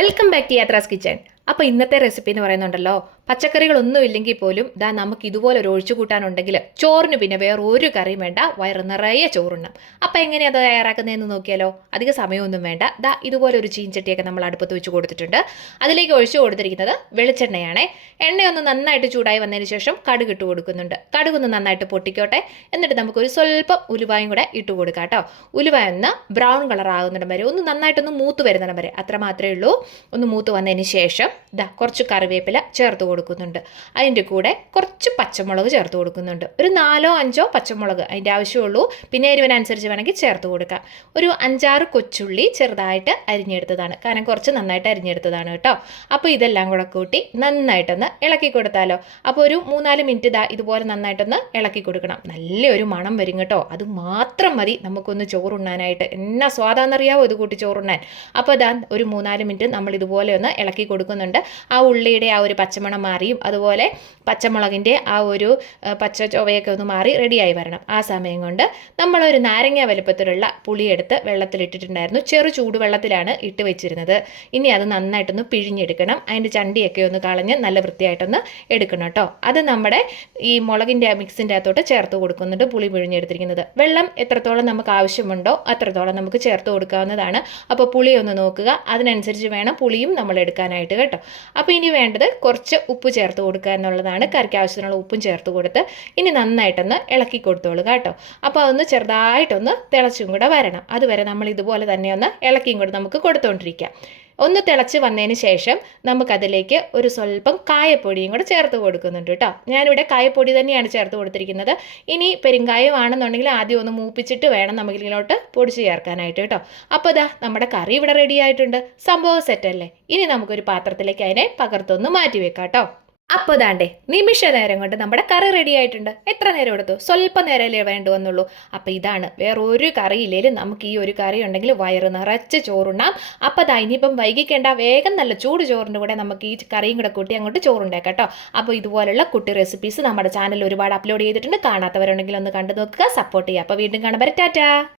Welcome back to Yathra's kitchen. അപ്പോൾ ഇന്നത്തെ recipe എന്ന് പറയുന്നുണ്ടല്ലോ, പച്ചക്കറികളൊന്നും ഇല്ലെങ്കിൽ പോലും നമുക്ക് ഇതുപോലെ ഒരു ഒഴിച്ചു കൂട്ടാനുണ്ടെങ്കിൽ ചോറിന് പിന്നെ വേറെ ഒരു കറിയും വേണ്ട, വയറ് നിറയെ ചോറുണ്ണാം. അപ്പോൾ എങ്ങനെയാണ് അത് തയ്യാറാക്കുന്നതെന്ന് നോക്കിയാലോ. അധിക സമയമൊന്നും വേണ്ട. ഇതുപോലെ ഒരു ചീഞ്ചട്ടിയൊക്കെ നമ്മൾ അടുപ്പത്ത് വെച്ച് കൊടുത്തിട്ടുണ്ട്. അതിലേക്ക് ഒഴിച്ചു കൊടുത്തിരിക്കുന്നത് വെളിച്ചെണ്ണയാണ്. എണ്ണയൊന്ന് നന്നായിട്ട് ചൂടായി വന്നതിന് ശേഷം കടുക് ഇട്ട് കൊടുക്കുന്നുണ്ട്. കടുകൊന്ന് നന്നായിട്ട് പൊട്ടിക്കോട്ടെ. എന്നിട്ട് നമുക്കൊരു സ്വല്പം ഉലുവായും കൂടെ ഇട്ട് കൊടുക്കാം കേട്ടോ. ഉലുവ ഒന്ന് ബ്രൗൺ കളർ ആകുന്നിടം വരെ, ഒന്ന് നന്നായിട്ടൊന്ന് മൂത്ത് വരുന്നിടം വരെ, അത്ര മാത്രമേ ഉള്ളൂ. ഒന്ന് മൂത്ത് വന്നതിന് ശേഷം കുറച്ച് കറിവേപ്പില ചേർത്ത് കൊടുക്കുന്നുണ്ട്. അതിൻ്റെ കൂടെ കുറച്ച് പച്ചമുളക് ചേർത്ത് കൊടുക്കുന്നുണ്ട്. ഒരു 4-5 പച്ചമുളക് അതിൻ്റെ ആവശ്യമുള്ളൂ. പിന്നെ എരിവിനനുസരിച്ച് വേണമെങ്കിൽ ചേർത്ത് കൊടുക്കാം. ഒരു 5-6 കൊച്ചുള്ളി ചെറുതായിട്ട് അരിഞ്ഞെടുത്തതാണ്, കാരണം കുറച്ച് നന്നായിട്ട് അരിഞ്ഞെടുത്തതാണ് കേട്ടോ. അപ്പോൾ ഇതെല്ലാം കൂടെ കൂട്ടി നന്നായിട്ടൊന്ന് ഇളക്കി കൊടുത്താലോ. അപ്പോൾ ഒരു 3-4 മിനിറ്റ് ഇതുപോലെ നന്നായിട്ടൊന്ന് ഇളക്കി കൊടുക്കണം. നല്ലൊരു മണം വരും കേട്ടോ. അത് മാത്രം മതി നമുക്കൊന്ന് ചോറുണ്ണാനായിട്ട്. എന്നാ സ്വാദാന്നറിയാവോ ഇത് കൂട്ടി ചോറുണ്ണാൻ. അപ്പോൾ ഒരു 3-4 മിനിറ്റ് നമ്മൾ ഇതുപോലെ ഒന്ന് ഇളക്കി കൊടുക്കുന്നുണ്ട്. ആ ഉള്ളിയുടെ ആ ഒരു പച്ചമണം മാറിയും അതുപോലെ പച്ചമുളകിൻ്റെ ആ ഒരു പച്ച ചൊവയൊക്കെ ഒന്ന് മാറി റെഡിയായി വരണം. ആ സമയം കൊണ്ട് നമ്മളൊരു നാരങ്ങ വലുപ്പത്തിലുള്ള പുളിയെടുത്ത് വെള്ളത്തിലിട്ടിട്ടുണ്ടായിരുന്നു. ചെറു ചൂടുവെള്ളത്തിലാണ് ഇട്ട് വെച്ചിരുന്നത്. ഇനി അത് നന്നായിട്ടൊന്ന് പിഴിഞ്ഞെടുക്കണം. അതിൻ്റെ ചണ്ടിയൊക്കെ ഒന്ന് കളഞ്ഞ് നല്ല വൃത്തിയായിട്ടൊന്ന് എടുക്കണം കേട്ടോ. അത് നമ്മുടെ ഈ മുളകിൻ്റെ മിക്സിൻ്റെ അകത്തോട്ട് ചേർത്ത് കൊടുക്കുന്നുണ്ട്. പുളി പിഴിഞ്ഞെടുത്തിരിക്കുന്നത്. വെള്ളം എത്രത്തോളം നമുക്ക് ആവശ്യമുണ്ടോ അത്രത്തോളം നമുക്ക് ചേർത്ത് കൊടുക്കാവുന്നതാണ്. അപ്പോൾ പുളി ഒന്ന് നോക്കുക, അതിനനുസരിച്ച് വേണം പുളിയും നമ്മൾ എടുക്കാനായിട്ട് കേട്ടോ. അപ്പോൾ ഇനി വേണ്ടത് കുറച്ച് ഉപ്പ് ചേർത്ത് കൊടുക്കുക എന്നുള്ളതാണ്. കറിക്ക് ആവശ്യത്തിനുള്ള ഉപ്പും ചേർത്ത് കൊടുത്ത് ഇനി നന്നായിട്ടൊന്ന് ഇളക്കി കൊടുത്തോളൂ കേട്ടോ. അപ്പോൾ അതൊന്ന് ചെറുതായിട്ടൊന്ന് തിളച്ചും കൂടെ വരണം. അതുവരെ നമ്മൾ ഇതുപോലെ തന്നെ ഒന്ന് ഇളക്കിയും കൂടെ നമുക്ക് കൊടുത്തുകൊണ്ടിരിക്കാം. ഒന്ന് തിളച്ച് വന്നതിന് ശേഷം നമുക്കതിലേക്ക് ഒരു സ്വല്പം കായപ്പൊടിയും കൂടെ ചേർത്ത് കൊടുക്കുന്നുണ്ട് കേട്ടോ. ഞാനിവിടെ കായപ്പൊടി തന്നെയാണ് ചേർത്ത് കൊടുത്തിരിക്കുന്നത്. ഇനി പെരുങ്കായമാണെന്നുണ്ടെങ്കിൽ ആദ്യം ഒന്ന് മൂപ്പിച്ചിട്ട് വേണം നമുക്കിതിലോട്ട് പൊടിച്ച് ചേർക്കാനായിട്ട് കേട്ടോ. അപ്പോൾ നമ്മുടെ കറി ഇവിടെ റെഡി ആയിട്ടുണ്ട്. സംഭവം സെറ്റല്ലേ. ഇനി നമുക്കൊരു പാത്രത്തിലേക്ക് അതിനെ പകർത്തൊന്ന് മാറ്റി വെക്കാം കേട്ടോ. അപ്പോൾ നിമിഷ നേരം കൊണ്ട് നമ്മുടെ കറി റെഡി ആയിട്ടുണ്ട്. എത്ര നേരം എടുത്തു? സ്വല്പം നേരമല്ലേ വേണ്ടി വന്നുള്ളൂ. അപ്പോൾ ഇതാണ്, വേറെ ഒരു കറിയില്ലേലും നമുക്ക് ഈ ഒരു കറി ഉണ്ടെങ്കിൽ വയറ് നിറച്ച് ചോറുണ്ണാം. അപ്പോൾ ഇനിയിപ്പം വൈകിക്കേണ്ട, വേഗം നല്ല ചൂട് ചോറിൻ്റെ കൂടെ നമുക്ക് ഈ കറിയും കൂടെ കൂട്ടി അങ്ങോട്ട് ചോറുണ്ടാക്കാം കേട്ടോ. അപ്പോൾ ഇതുപോലുള്ള കുട്ടി റെസിപ്പീസ് നമ്മുടെ ചാനലിൽ ഒരുപാട് അപ്ലോഡ് ചെയ്തിട്ടുണ്ട്. കാണാത്തവരുണ്ടെങ്കിൽ ഒന്ന് കണ്ടു നോക്കുക, സപ്പോർട്ട് ചെയ്യുക. അപ്പോൾ വീണ്ടും കാണാൻ ടാറ്റാ.